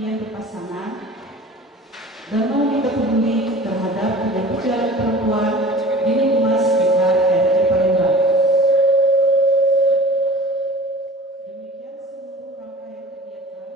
yang berpasangan dan mau kita peduli terhadap pejabat perempuan di lingkungan sekitar RT Palembang. Demikian seluruh rangkaian kegiatan.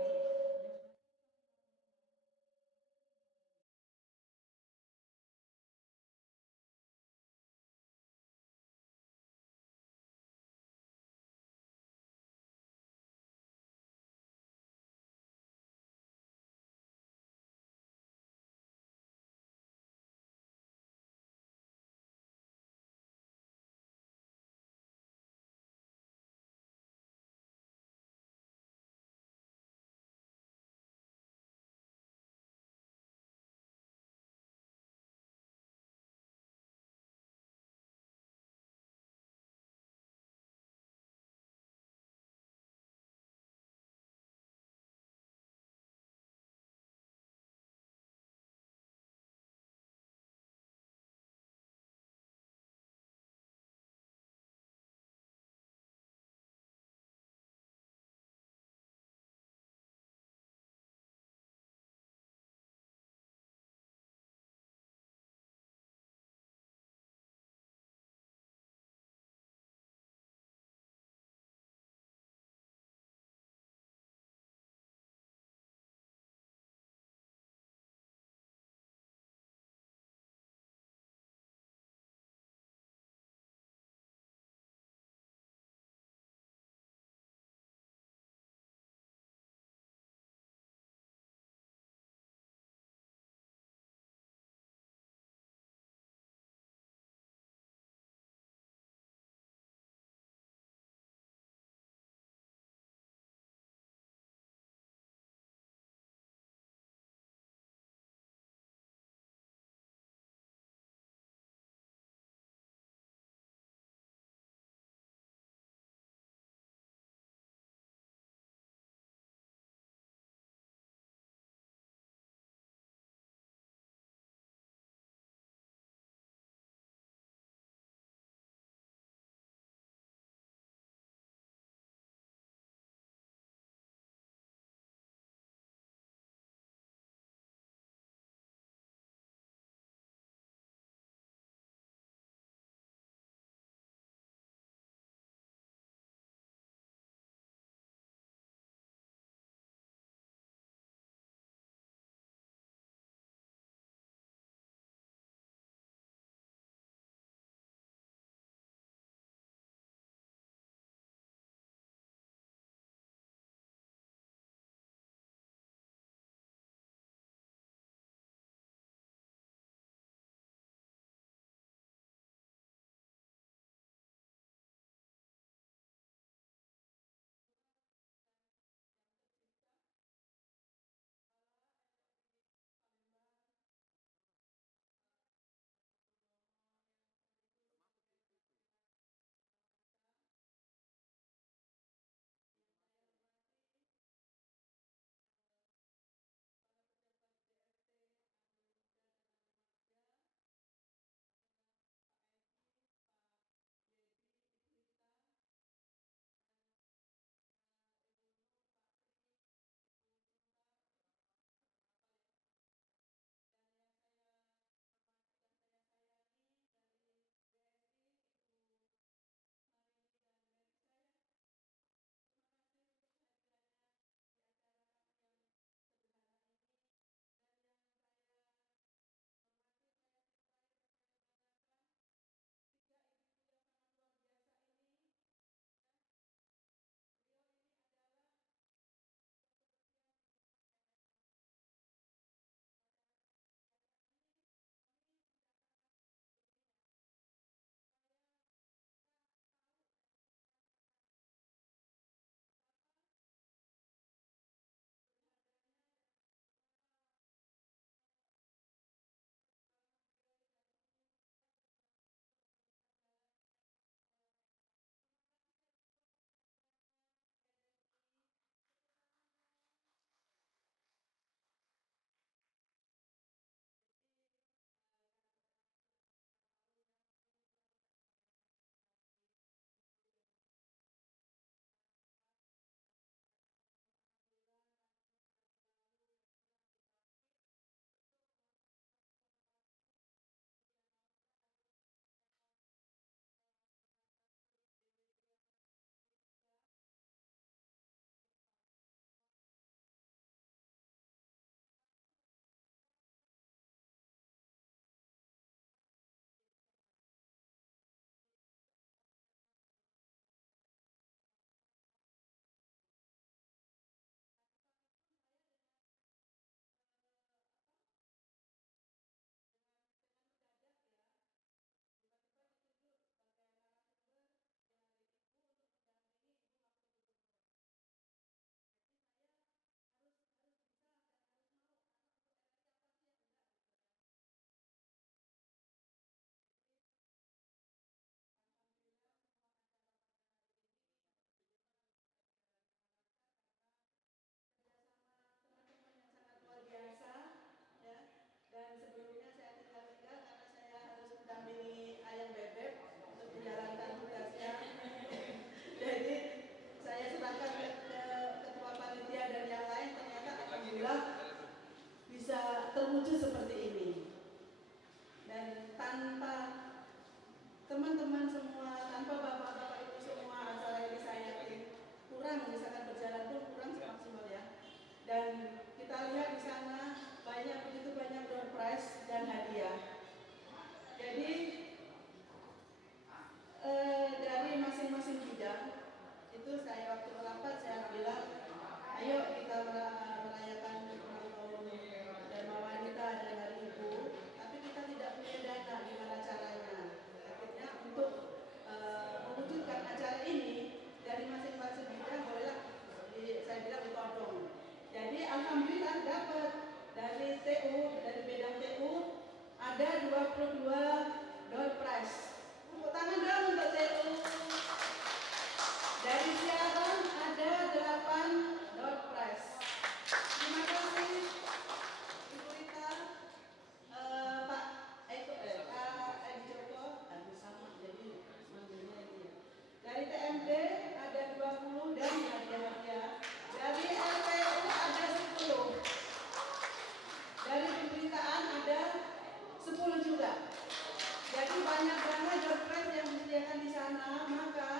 dan hadiah. Jadi dari masing-masing bidang itu saya waktu merapat saya bilang, ayo kita merayakan ulang tahun Dharma Wanita dan Hari Ibu, tapi kita tidak punya dana, gimana caranya? Akhirnya untuk mewujudkan acara ini dari masing-masing bidang bolehlah saya bilang ditodong. Jadi alhamdulillah dapat dari TU, dari bidang TU ada 22 door prize. Tepuk tangan dong untuk TU. Dari siaran ada 8 door prize. Terima kasih Ibu Rita, Pak Edi Joko, sama jadi manggilnya ini ya. Dari TMD ada 20 dan hadiah-hadiah. Dari LPU ada 10. Dari pemberitaan ada 10 juga. Jadi banyak banget door prize yang disediakan di sana, maka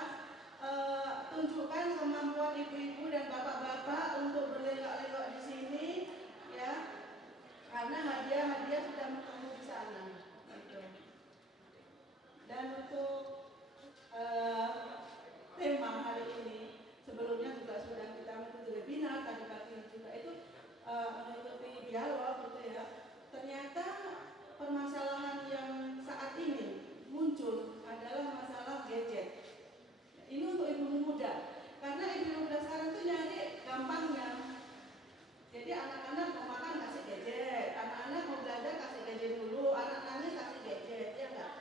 tunjukkan kemampuan ibu-ibu dan bapak-bapak untuk berlenggak-lenggok di sini, ya, karena hadiah-hadiah sudah bertemu di sana. Gitu. Dan untuk tema hari ini, sebelumnya juga sudah kita mengikuti webinar tadi pagi juga itu mengikuti dialog, gitu ya. Ternyata permasalahan yang saat ini muncul adalah masalah gadget. Ini untuk ibu muda, karena ibu muda sekarang itu nyari gampangnya. Jadi anak-anak mau makan kasih gadget, anak-anak mau belajar kasih gadget dulu, anak nangis kasih gadget, ya enggak?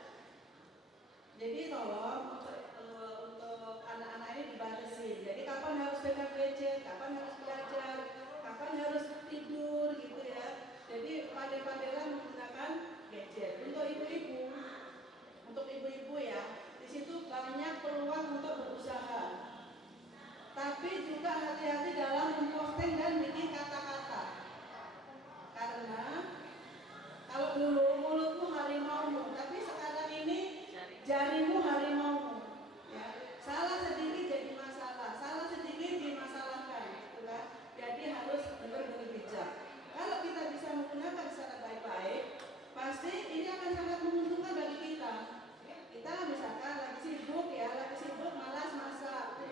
Jadi tolong untuk anak-anak ini dibatasi. Jadi kapan harus pegang gadget, kapan harus belajar, kapan harus tidur, gitu ya. Jadi pandai-pandailah menggunakan gadget. Untuk ibu-ibu, untuk ibu-ibu ya, di situ banyak peluang untuk berusaha. Tapi juga hati-hati dalam memposting dan bikin kata-kata. Karena kalau dulu mulutmu harimaumu, tapi sekarang ini jarimu harimaumu. Ya. Salah sedikit jadi masalah, salah sedikit dimasalahkan, gitu kan? Jadi harus benar-benar bijak. Kalau kita bisa menggunakan secara baik-baik, pasti ini akan sangat menguntungkan bagi kita. Kita misalkan lagi sibuk ya, lagi sibuk malas masak,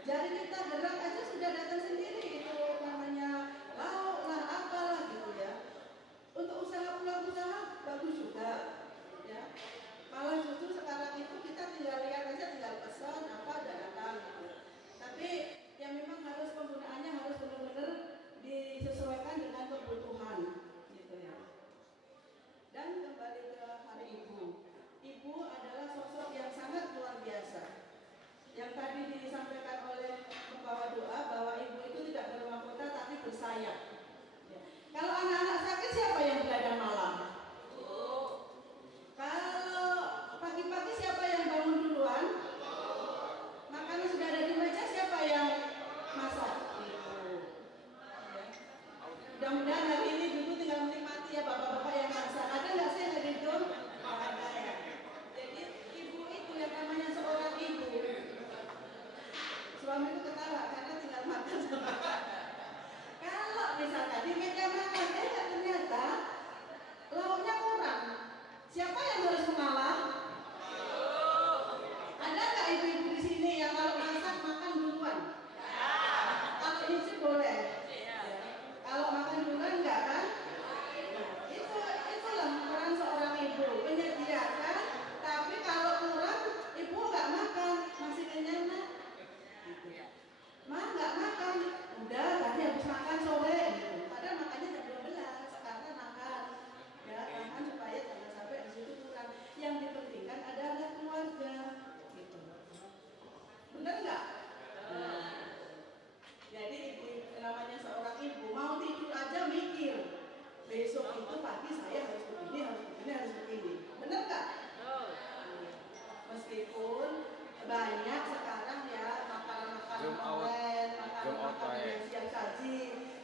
jari kita gerak aja sudah datang sendiri, itu namanya lauk lah, apalah gitu ya. Untuk usaha bagus juga, ya. Malah justru sekarang itu kita tinggal lihat aja, tinggal pesan apa dan datang gitu. Tapi yang memang harus penggunaannya harus benar-benar disesuaikan dengan kebutuhan, gitu ya. Dan kembali ke Hari Ibu. Ibu adalah sosok yang sangat luar biasa. Yang tadi disampaikan oleh pembawa doa bahwa ibu itu tidak bermahkota tapi bersayap. Ya. Kalau anak-anak sakit siapa yang begadang malam? Kalau pagi-pagi siapa yang bangun duluan? Makanan sudah ada di meja, siapa yang masak? Ya. Mudah-mudahan hari ini dulu tinggal menikmati ya bapak-bapak yang masak. Ada nggak sih yang ada itu? Ada ya. Jadi ibu itu yang namanya seorang ibu. Suami itu ketawa karena tinggal makan sama. Kalau misalkan di meja makan, ternyata lauknya kurang. Siapa yang harus mengalah? Ada nggak ibu-ibu di sini yang kalau masak makan duluan? Kalau isi boleh. Kalau makan duluan enggak kan? Itulah peran seorang ibu, menyediakan. Tapi kalau kurang, ibu nggak makan, masih kenyang nak? Nggak makan, udah tadi habis makan sore. Padahal makannya jam 12, karena makan, ya makan supaya jangan sampai di situ kurang. Yang dipentingkan adalah keluarga, gitu. Bener nggak? Jadi ibu namanya seorang ibu mau tidur aja mikir. Besok itu pagi saya harus begini, harus begini. Bener nggak? Meskipun banyak sekarang ya makanan-makanan online, makanan-makanan yang siap saji,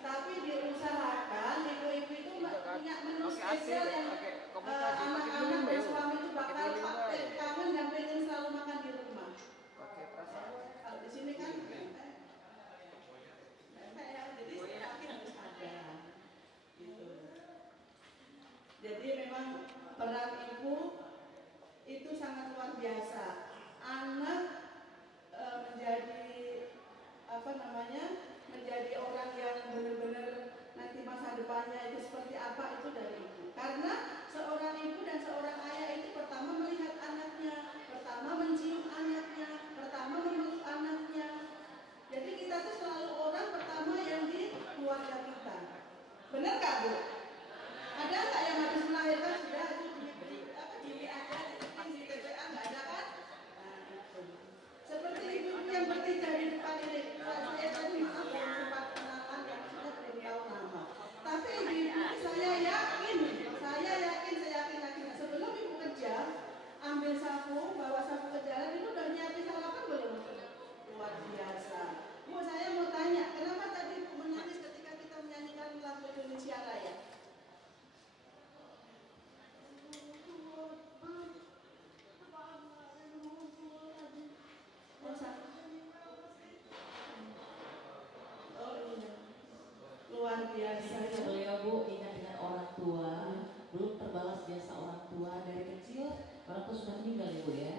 tapi diusahakan ibu-ibu itu punya menu spesial yang anak-anak dan suami itu bakal pakai kangen dan pengen selalu makan di rumah. Kalau di sini kan jadi setiap harus ada gitu. Jadi memang menjadi orang yang benar-benar nanti masa depannya itu seperti apa itu dari ibu. Karena seorang ibu dan seorang ayah itu pertama melihat anaknya, pertama mencium anaknya, pertama memeluk anaknya. Jadi kita tuh selalu orang pertama yang di keluarga kita. Benar nggak Bu? Ada nggak yang habis melahirkan sudah itu di ada di TPA nggak ada kan? Nah, itu. Seperti ibu yang bertiga di depan ini, saya tadi maaf belum sempat kenalan karena sudah belum tahu nama. Tapi ibu saya yakin sebelum ibu kerja, ambil sapu, bawa sapu ke jalan itu udah nyiapin sarapan belum? Luar biasa. Bu, saya mau tanya, kenapa tadi ibu menangis ketika kita menyanyikan lagu Indonesia Raya? Luar biasa ya. Beliau Bu ingat dengan orang tua, belum terbalas biasa orang tua dari kecil, orang tua sudah meninggal ya Bu ya.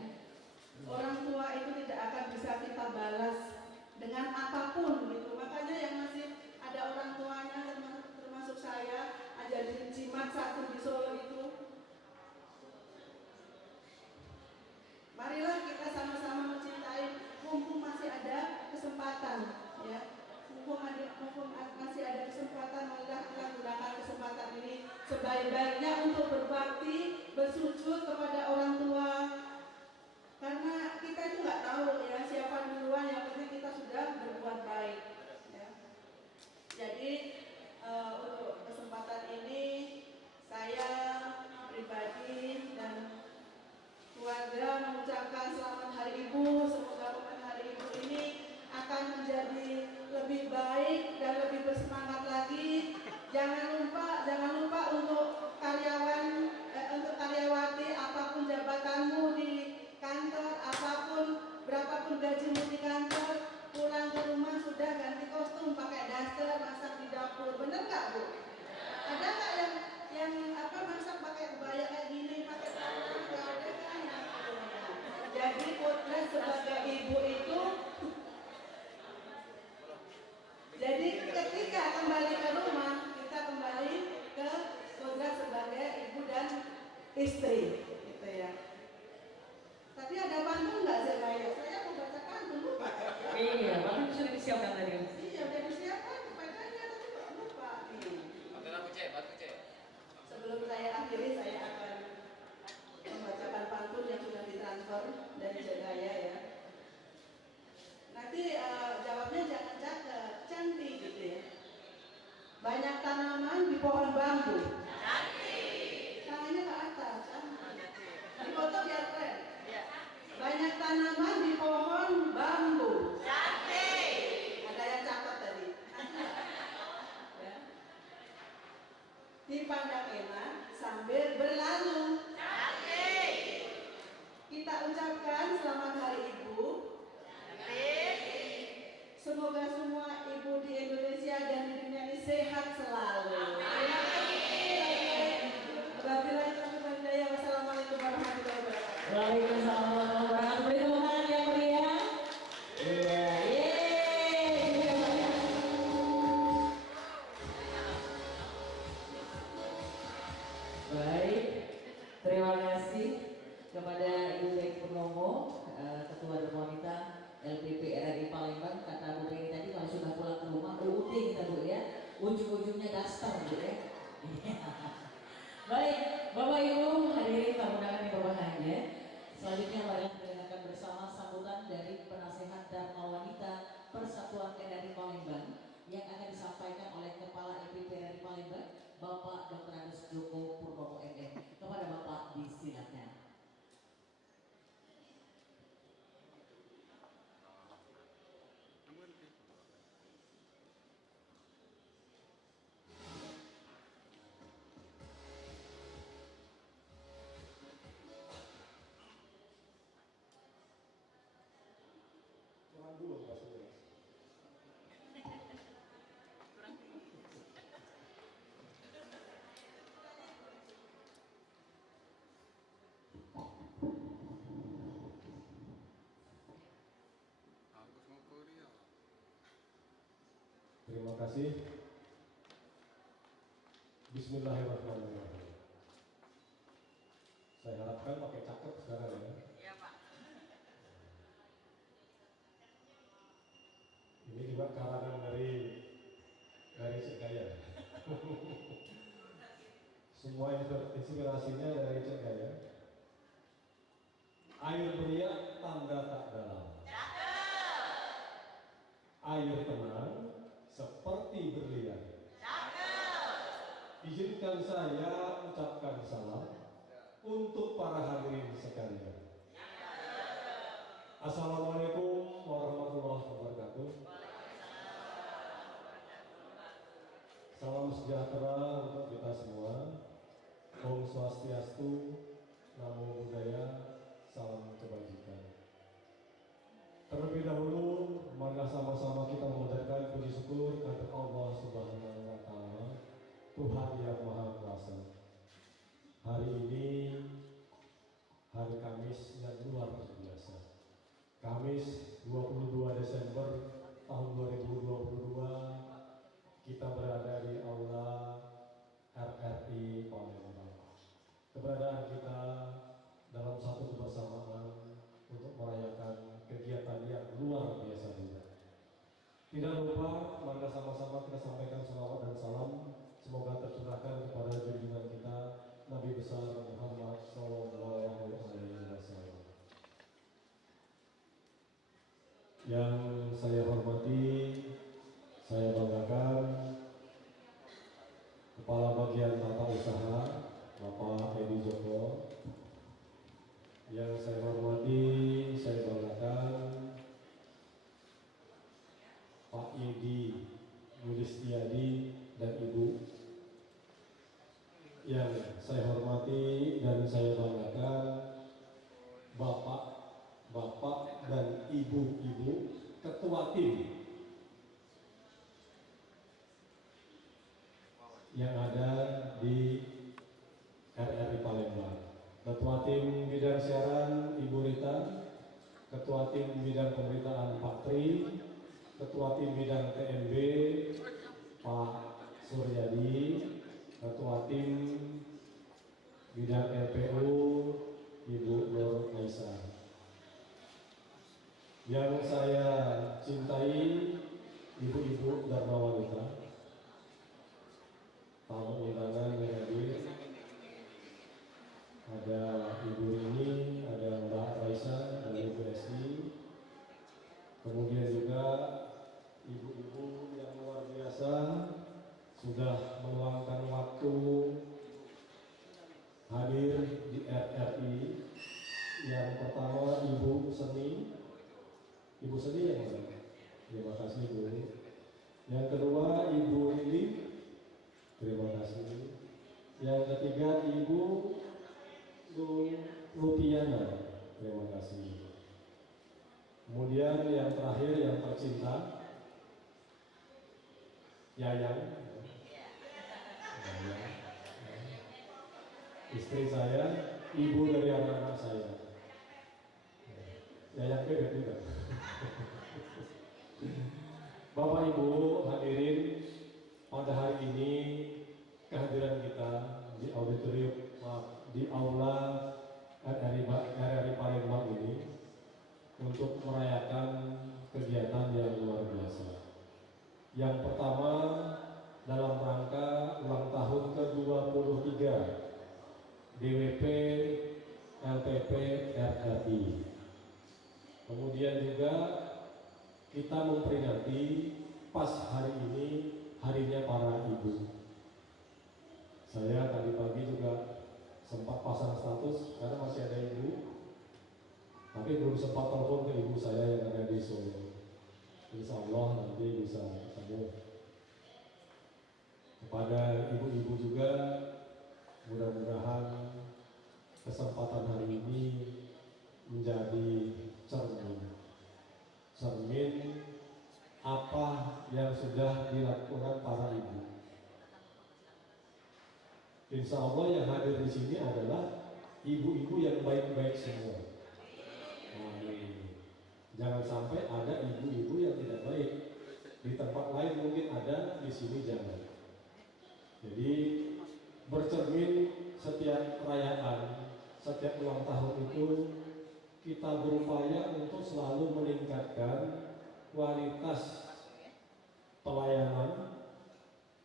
Orang tua itu tidak akan bisa kita balas dengan apapun gitu. Makanya yang masih ada orang tuanya termasuk saya ada di Cimat satu di Solo itu. Marilah kita sama-sama mencintai mumpung masih ada kesempatan ya. Mumpung masih ada kesempatan, marilah kita gunakan kesempatan ini sebaik-baiknya untuk berbakti, bersujud kepada orang tua. Karena kita itu nggak tahu ya siapa duluan, yang penting kita sudah berbuat baik. Ya. Jadi untuk kesempatan ini saya pribadi dan keluarga mengucapkan selamat Hari Ibu. Semoga momen Hari Ibu ini akan menjadi lebih baik dan lebih bersemangat lagi. Jangan lupa untuk untuk karyawati apapun jabatanmu di kantor, apapun berapapun gajimu di kantor, pulang ke rumah sudah ganti kostum, pakai daster, masak di dapur. Bener nggak Bu? Ada nggak yang masak pakai kebaya kayak gini, pakai celana? Nggak ada kan? Jadi potret sebagai ibu itu, jadi ketika kembali ke rumah kita kembali ke potret sebagai ibu dan istri, gitu ya. Tapi ada pantun nggak saya mau baca pantun lupa. Iya, pantun sudah disiapkan tadi. Iya, udah disiapkan padanya tapi kok lupa nih. Batu C. Sebelum saya akhiri, saya akan membacakan pantun yang sudah ditransfer dari Jagaya ya. Nanti jawabnya jangan cakep, cantik gitu ya. Banyak tanaman di pohon bambu. Cantik. Tangannya ke atas. Di foto biar keren. Banyak tanaman di pohon bambu. Cantik. Ada yang catat tadi. Ya. Dipandang enak sambil berlalu. Cantik. Kita ucapkan selamat Hari Ibu. Semoga semua ibu di Indonesia dan di dunia ini sehat selalu. Terima kasih. Wassalamualaikum warahmatullahi wabarakatuh. Waalaikumsalam warahmatullahi wabarakatuh. Beri tepuk tangan yang meriah. Iya, yeay. Baik, terima kasih kepada Ibu Bek Purnomo, Ketua dan Wanita LPP RRI Palembang. Kata Bu Beni tadi kalau sudah pulang ke rumah UUD kita Bu ya, ujung-ujungnya daster Bu ya. Baik, Bapak Ibu hadirin tamu undangan yang berbahagia. Selanjutnya mari kita dengarkan bersama-sama Terima kasih. Bismillahirrahmanirrahim. Saya harapkan pakai cakep sekarang ya. Iya Pak. Ini juga karangan dari Cek Gaya. Semua inspirasinya dari Cek Gaya. Air beriak tanda tak dalam. Air tenang seperti berlian. Izinkan saya ucapkan salam untuk para hadirin sekalian. Assalamualaikum warahmatullahi wabarakatuh. Salam sejahtera untuk kita semua. Om Swastiastu, Namo Buddhaya, salam kebajikan. Terlebih dahulu, mari sama-sama kita mengucapkan puji syukur kepada Allah Subhanahu wa Ta'ala, Tuhan yang Maha Kuasa. Hari ini hari Kamis yang luar biasa. Kamis 22 Desember tahun 2022, kita berada di Aula RRI Palembang. Keberadaan kita dalam satu kebersamaan untuk merayakan kegiatan yang luar biasa juga. Tidak lupa, mari sama-sama kita sampaikan salawat dan salam semoga tercurahkan kepada junjungan kita Nabi besar Muhammad SAW. Yang saya hormati, saya banggakan Kepala Bagian Tata Usaha Bapak Edi Joko. Yang saya hormati, saya banggakan Pak Yedi Yulistiadi dan Ibu. Yang saya hormati dan saya banggakan Bapak dan Ibu-Ibu Ketua Tim yang ada di RRI Palembang. Ketua Tim Bidang Siaran Ibu Rita, Ketua Tim Bidang Pemberitaan Pak Tri, Ketua Tim Bidang TMB Pak Suryadi, Ketua Tim Bidang LPU Ibu Nur Aisyah. Yang saya cintai, ibu-ibu Dharma Wanita, tamu undangan yang hadir, ada Ibu Rini, ada Mbak Raisa, dan Ibu Esti, kemudian juga ibu-ibu yang luar biasa sudah meluangkan waktu hadir di RRI. Yang pertama Ibu Seni yang mana? Terima kasih Bu. Yang kedua Ibu Lili, terima kasih. Yang ketiga Ibu Lupiana, terima kasih. Kemudian yang terakhir yang tercinta Yayang, istri saya, ibu dari anak-anak saya. Yayang bebek juga. Bapak Ibu hadirin, pada hari ini kehadiran kita di auditorium, di aula RRI Palembang ini untuk merayakan kegiatan yang luar biasa. Yang pertama dalam rangka ulang tahun ke-23 DWP LPP RRI. Kemudian juga kita memperingati pas hari ini harinya para ibu. Saya tadi pagi juga sempat pasang status karena masih ada ibu, tapi belum sempat telepon ke ibu saya yang ada di Solo. Insya Allah nanti bisa ketemu. Kepada ibu-ibu juga, mudah-mudahan kesempatan hari ini menjadi cermin apa yang sudah dilakukan para ibu. Insya Allah yang hadir di sini adalah ibu-ibu yang baik-baik semua. Jangan sampai ada ibu-ibu yang tidak baik. Di tempat lain mungkin ada. ada, di sini jangan. Jadi bercermin setiap perayaan, setiap ulang tahun itu kita berupaya untuk selalu meningkatkan kualitas pelayanan,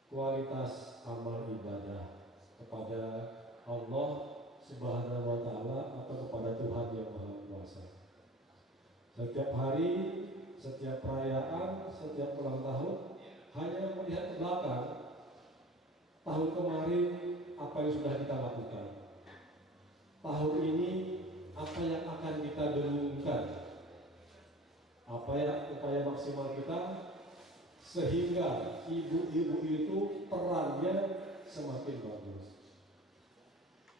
kualitas amal ibadah kepada Allah Subhanahu wa Ta'ala atau kepada Tuhan yang Maha Kuasa. Setiap hari, setiap perayaan, setiap ulang tahun hanya melihat ke belakang. Tahun kemarin apa yang sudah kita lakukan? Tahun ini apa yang akan kita dengungkan? Apa yang upaya maksimal kita sehingga ibu-ibu itu perannya semakin bagus.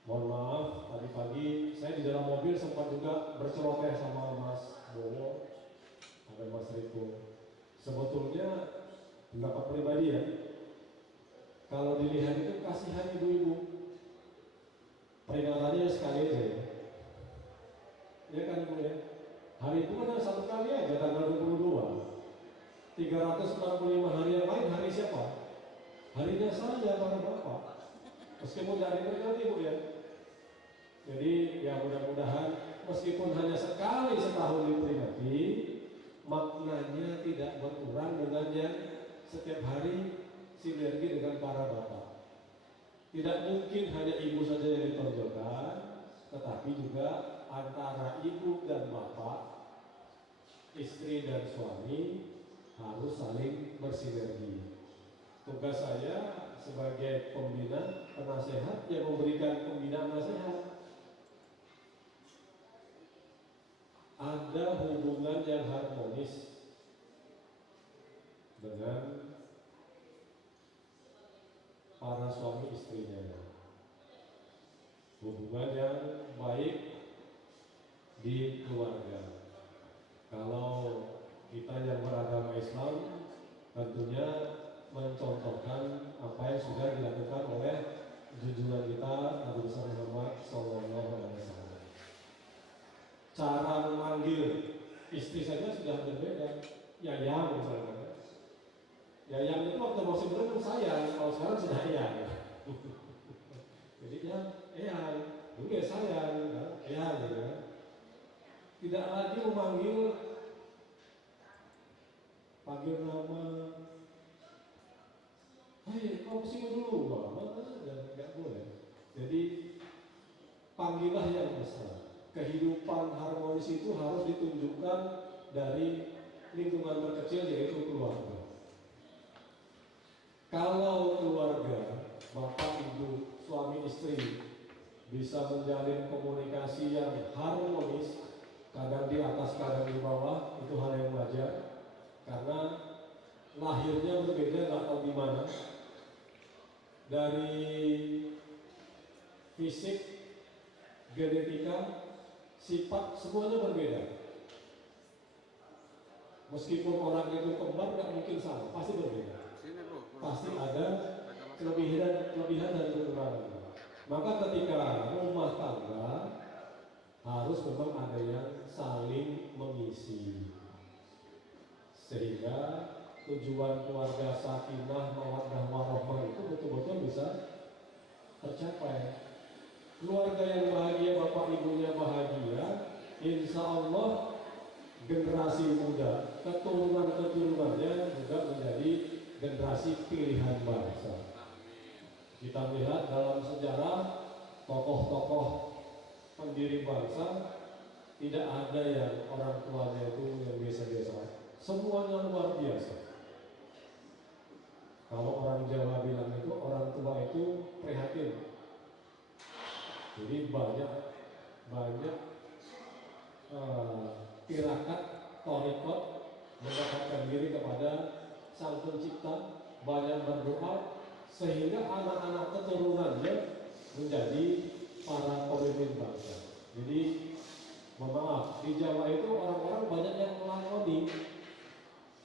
Mohon maaf, tadi pagi saya di dalam mobil sempat juga berceloteh sama Mas Bowo, ada Mas Riko. Sebetulnya pendapat pribadi ya, kalau dilihat itu kasihan ibu-ibu. Peringatannya sekali aja ya. Ya kan Bu ya? Hari itu kan satu kali aja tanggal 22. 365 hari yang lain hari siapa? Harinya saya para bapak. Meskipun dari pribadi Bu ya. Jadi ya mudah-mudahan meskipun hanya sekali setahun diperingati, maknanya tidak berkurang dengan yang setiap hari sinergi dengan para bapak. Tidak mungkin hanya ibu saja yang ditonjolkan, tetapi juga antara ibu dan bapak, istri dan suami harus saling bersinergi. Tugas saya sebagai pembina penasehat yang memberikan pembinaan nasihat. Ada hubungan yang harmonis dengan para suami istrinya. Hubungan yang baik di keluarga. Kalau kita yang beragama Islam tentunya mencontohkan apa yang sudah dilakukan oleh junjungan kita Nabi besar Muhammad SAW. Cara memanggil istri saja sudah berbeda. Yayang misalnya. Yayang itu waktu masih muda kan sayang, kalau sekarang sudah eyang. Jadi ya eyang, dulu ya sayang, eyang gitu ya. Tidak lagi memanggil panggil nama. Hei, kau kesini dulu, Pak. Nggak boleh. Jadi panggillah yang besar. Kehidupan harmonis itu harus ditunjukkan dari lingkungan terkecil yaitu keluarga. Kalau keluarga, bapak, ibu, suami, istri bisa menjalin komunikasi yang harmonis, kadang di atas, kadang di bawah, itu hal yang wajar. Karena lahirnya berbeda, nggak tahu di mana. Dari fisik, genetika, sifat semuanya berbeda. Meskipun orang itu kembar nggak mungkin sama, pasti berbeda. Pasti ada kelebihan dan kekurangan. Maka ketika rumah tangga harus memang ada yang saling mengisi, sehingga tujuan keluarga sakinah mawaddah warahmah itu betul-betul bisa tercapai. Keluarga yang bahagia, bapak ibunya bahagia, insya Allah generasi muda, keturunan-keturunannya juga menjadi generasi pilihan bangsa. Kita lihat dalam sejarah tokoh-tokoh pendiri bangsa tidak ada yang orang tuanya itu yang biasa-biasa, semuanya luar biasa. Kalau orang Jawa bilang itu orang tua itu prihatin. Jadi banyak tirakat, thariqat mendekatkan diri kepada Sang Pencipta, banyak berdoa sehingga anak-anak keturunannya menjadi para pemimpin bangsa. Jadi mohon maaf, di Jawa itu orang-orang banyak yang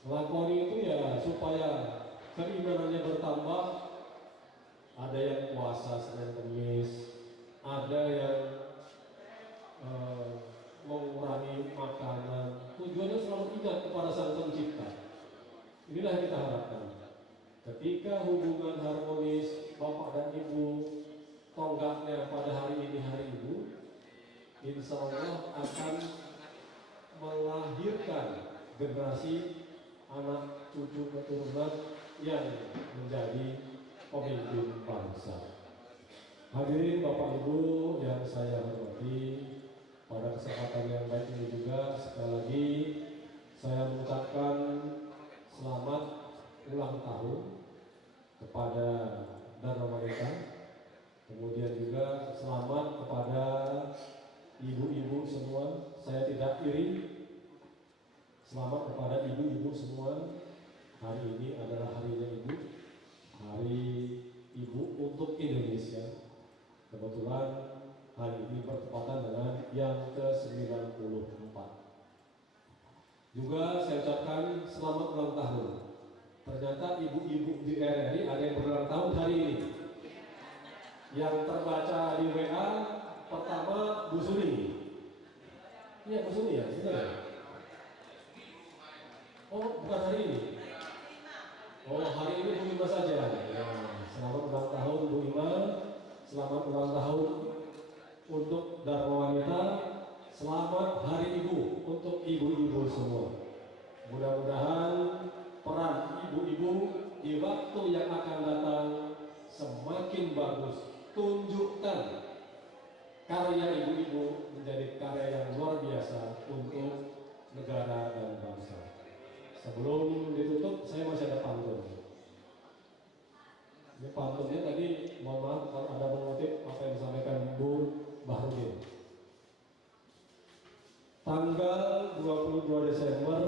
melakoni itu ya supaya keimanannya bertambah. Ada yang puasa Senin Kemis, ada yang mengurangi makanan. Tujuannya selalu ingat kepada Sang Pencipta. Inilah yang kita harapkan. sebabnya pada hari ini hari Ibu, insya Allah akan melahirkan generasi anak cucu keturunan yang menjadi pemimpin bangsa. Hadirin Bapak Ibu yang saya hormati, pada kesempatan yang baik ini juga sekali lagi saya mengucapkan selamat ulang tahun kepada Dharma Wanita. Kemudian juga selamat kepada ibu-ibu semua. Saya tidak iri. Selamat kepada ibu-ibu semua. Hari ini adalah harinya ibu, hari ibu untuk Indonesia. Kebetulan hari ini bertepatan dengan yang ke-94. Juga saya ucapkan selamat ulang tahun. Ternyata ibu-ibu di RRI ada yang berulang tahun hari ini. Yang terbaca di WA pertama Bu Suni. Iya Bu Suni ya, benar ya? Oh bukan hari ini. Oh hari ini Bu Ima saja. Ya, selamat ulang tahun Bu Ima. Selamat ulang tahun untuk Dharma Wanita. Selamat Hari Ibu untuk ibu-ibu semua. Mudah-mudahan peran ibu-ibu di waktu yang akan datang semakin bagus. Tunjukkan karya ibu-ibu menjadi karya yang luar biasa untuk negara dan bangsa. Sebelum ditutup, saya masih ada pantun. Ini pantunnya tadi, mohon maaf kalau ada mengutip apa yang disampaikan Bu Bahrudin. Tanggal 22 Desember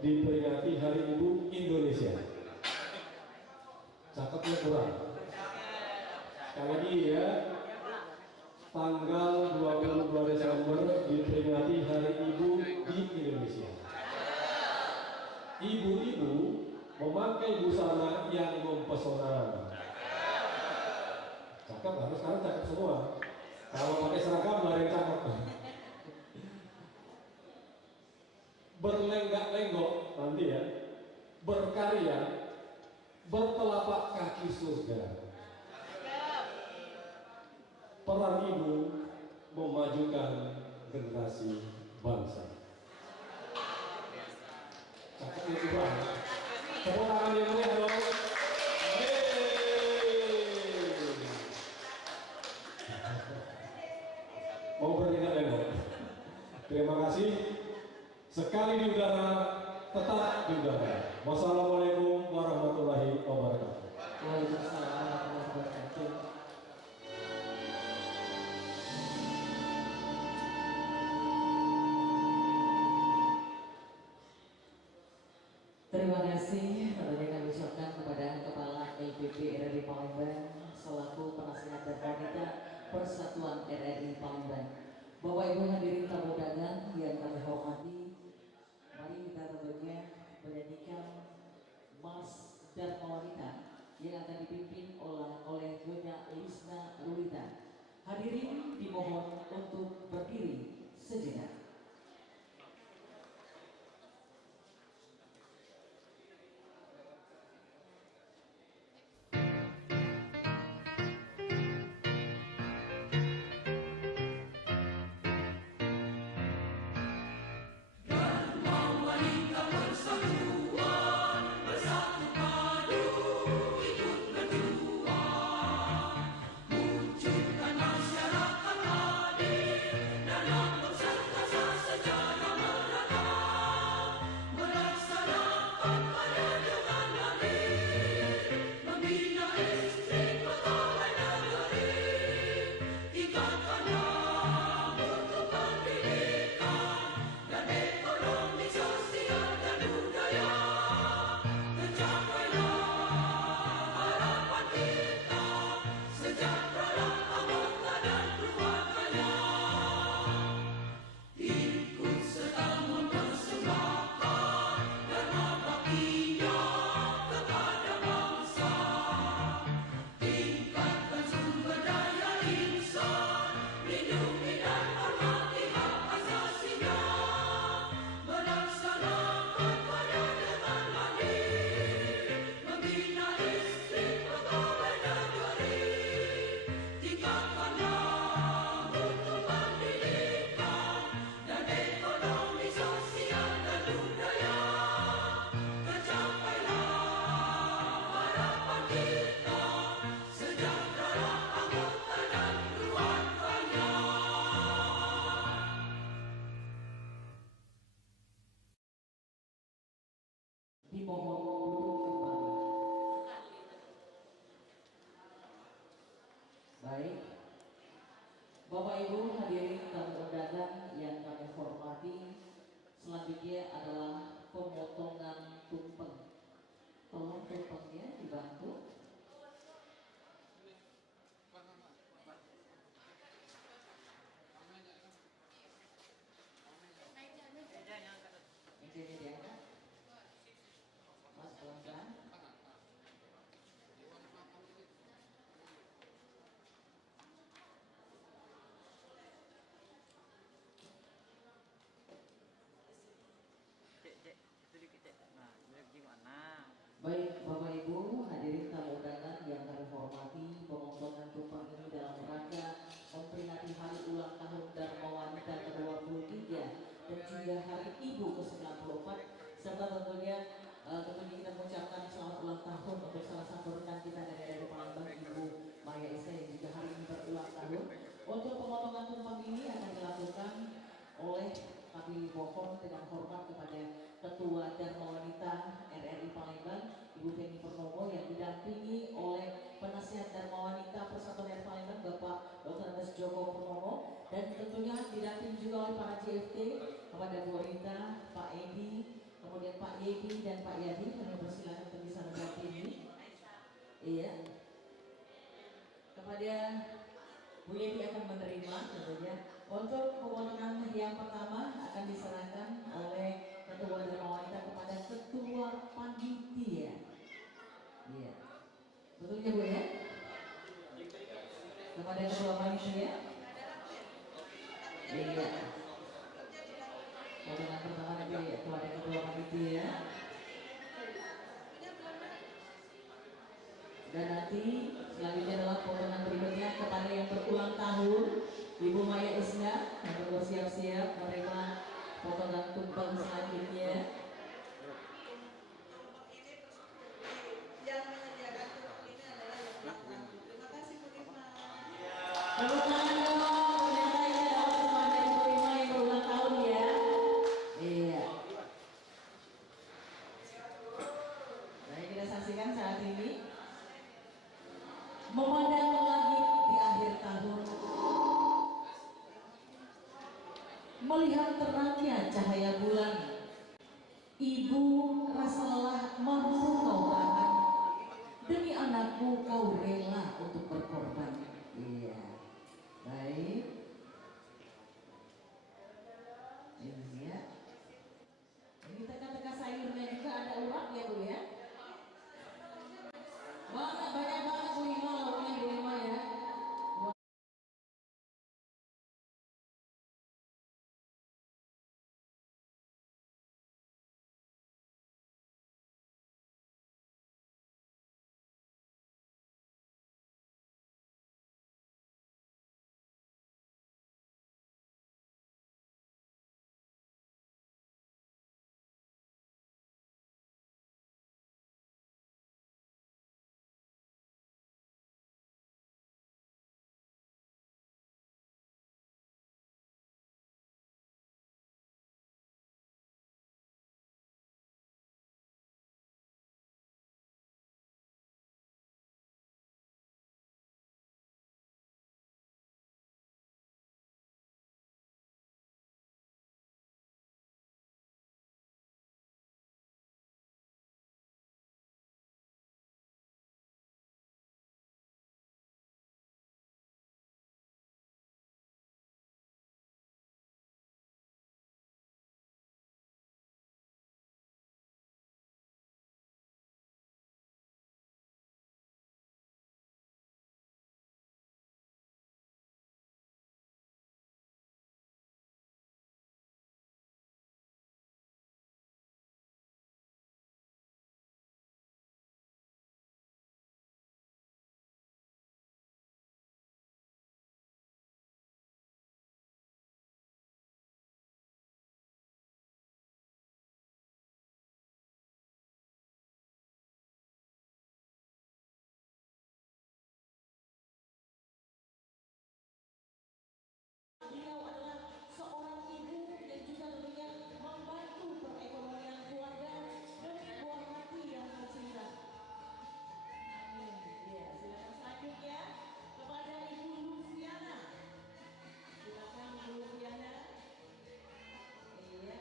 diperingati Hari Ibu Indonesia. Cakepnya kurang. Sekali lagi ya, tanggal 22 Desember diperingati Hari Ibu di Indonesia. Ibu-ibu memakai busana yang mempesona. Cakep, harus sekarang cakep semua. Kalau pakai seragam nggak ada yang cakep. Berlenggak-lenggok nanti ya, berkarya, bertelapak kaki surga. Peran ibu memajukan generasi bangsa. Cakep itu bang. Tepuk tangan yang meriah dong. Mau berlenggak-lenggok. Terima kasih. Sekali di udara, tetap di udara. Wassalamualaikum warahmatullahi wabarakatuh. Waalaikumsalam warahmatullahi wabarakatuh. Terima kasih tentunya kami ucapkan kepada Kepala LPP RRI Palembang selaku penasihat dan wanita Persatuan RRI Palembang. Bapak Ibu hadirin tamu undangan yang kami hormati, mari kita tentunya menyanyikan Mas Dharma Wanita yang akan dipimpin oleh Nyonya Lisna Lulita. Hadirin dimohon untuk berdiri sejenak. Wujudkan masyarakat adil dalam bersatu Ketua Dharma Wanita RRI Palembang, Ibu Feni Purnomo, yang didampingi oleh Penasihat Dharma Wanita Persatuan RRI Palembang, Bapak Dr. Andes Joko Purnomo, dan tentunya didampingi juga oleh para JFT, kepada Bu Rita, Pak Edi, kemudian Pak Yedi dan Pak Yadi. Kami persilakan untuk bisa mendampingi. Iya. Kepada Bu Yedi akan menerima tentunya. Untuk kewenangan yang pertama akan diserahkan oleh Ketua Dharma Wanita kepada Ketua Panitia. Iya. Betul ya Bu ya? Kepada Ketua Panitia. Iya. Kewenangan pertama nanti kepada Ketua Panitia. Dan nanti selanjutnya adalah potongan berikutnya kepada yang berulang tahun, Ibu Maya Isna, untuk bersiap-siap menerima potongan tumpeng selanjutnya. Yang menyediakan tumpeng ini adalah yang pertama. Terima kasih Bu Risma. Tepuk tangan dong, ternyata ini adalah persembahan dari Bu Risma yang berulang tahun ya. Iya. Nah, yang kita saksikan saat ini memandang langit di akhir tahun, melihat terangnya cahaya bulan, Ibu rasa lelah mampu kau tahan, demi anakmu kau rela untuk berkorban. Iya, baik. Iya. Ini teka-teka sayurnya juga ada urat ya Bu ya. Banyak banget Bu Ima, lauknya Bu Ima ya. Beliau adalah seorang ibu dan juga tentunya membantu perekonomian keluarga demi buah hati yang tercinta. Amin. Ya, silakan selanjutnya kepada Ibu Luciana. Silakan Bu Luciana. Iya.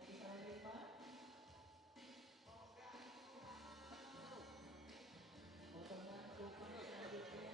Bisa menerima. Potongan tumpeng selanjutnya.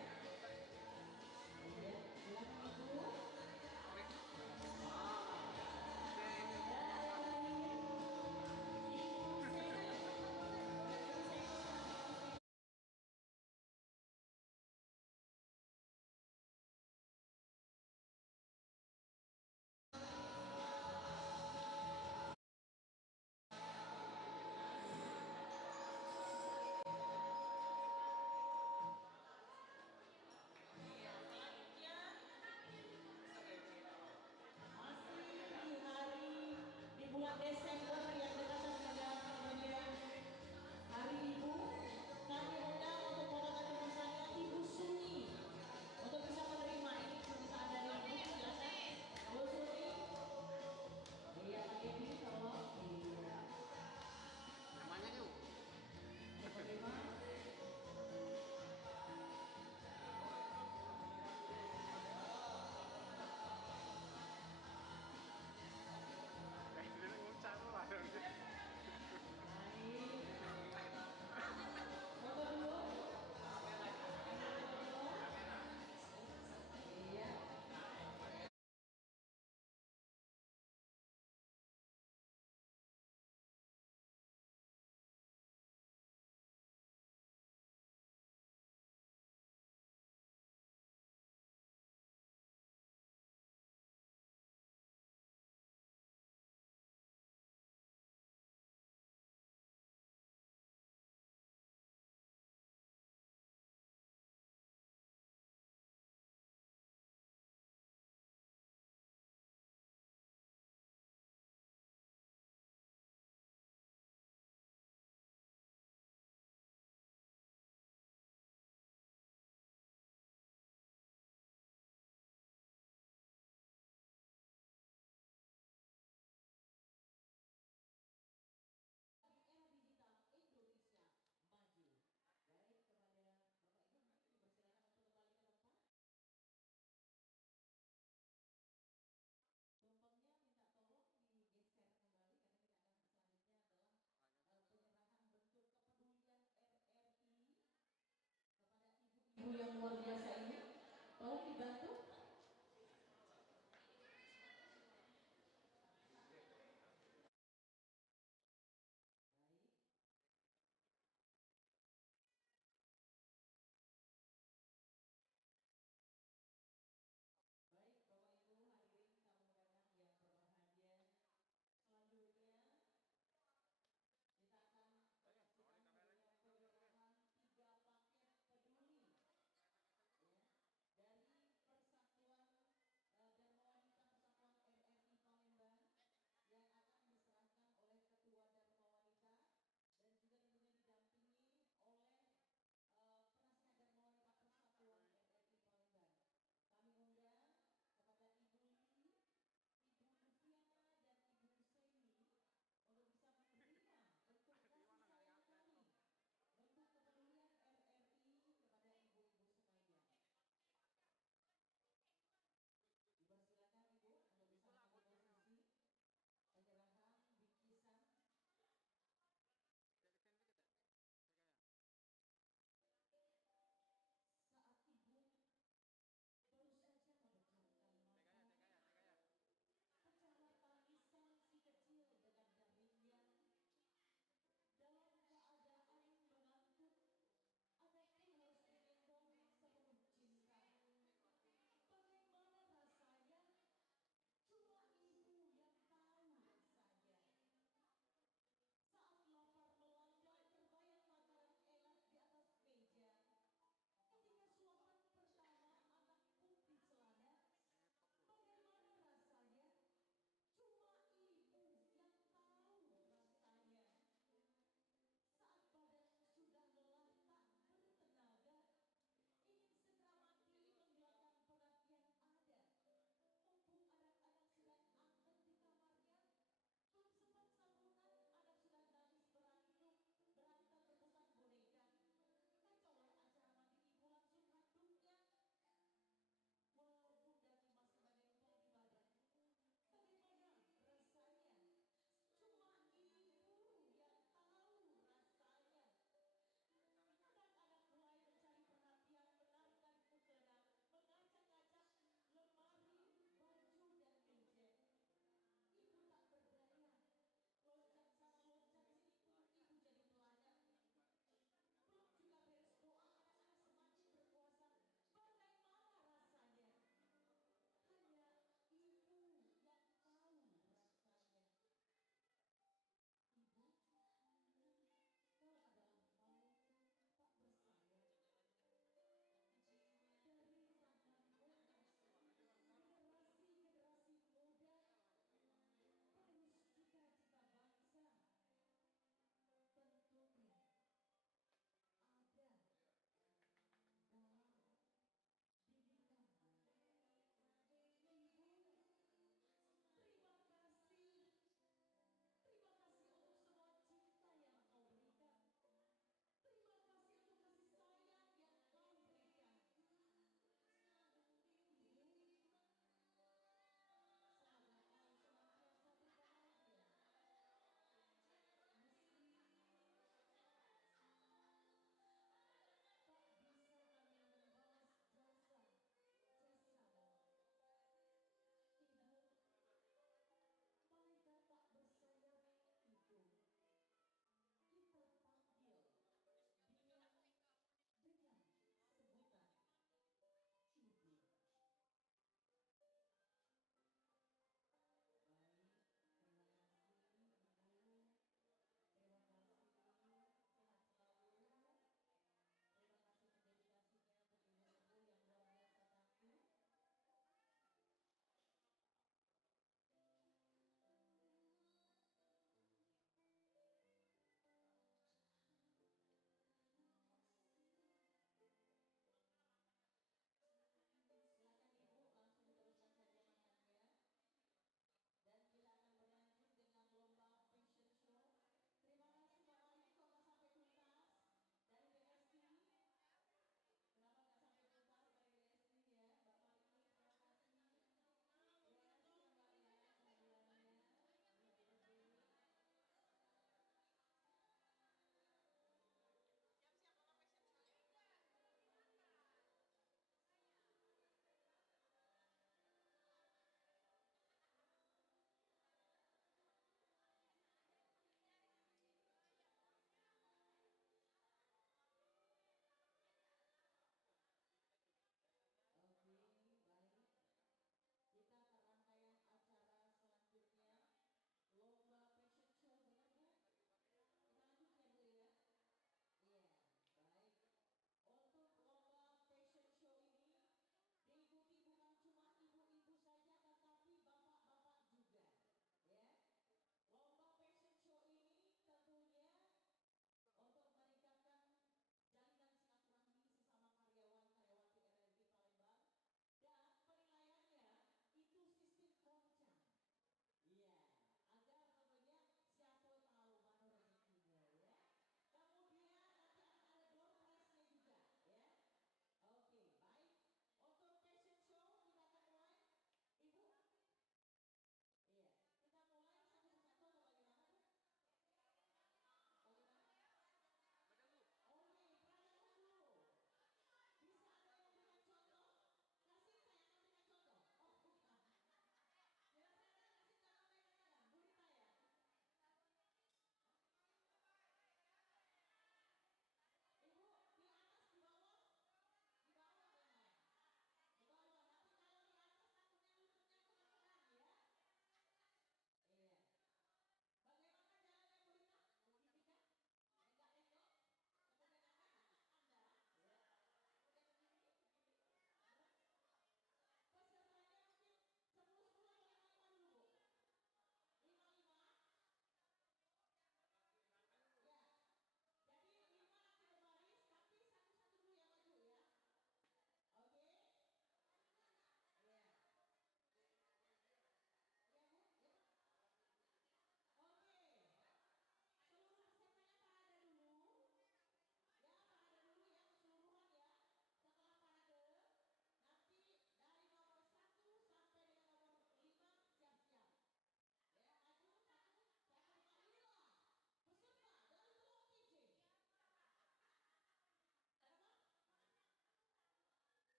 ibu yang luar biasa ini. Tolong dibantu.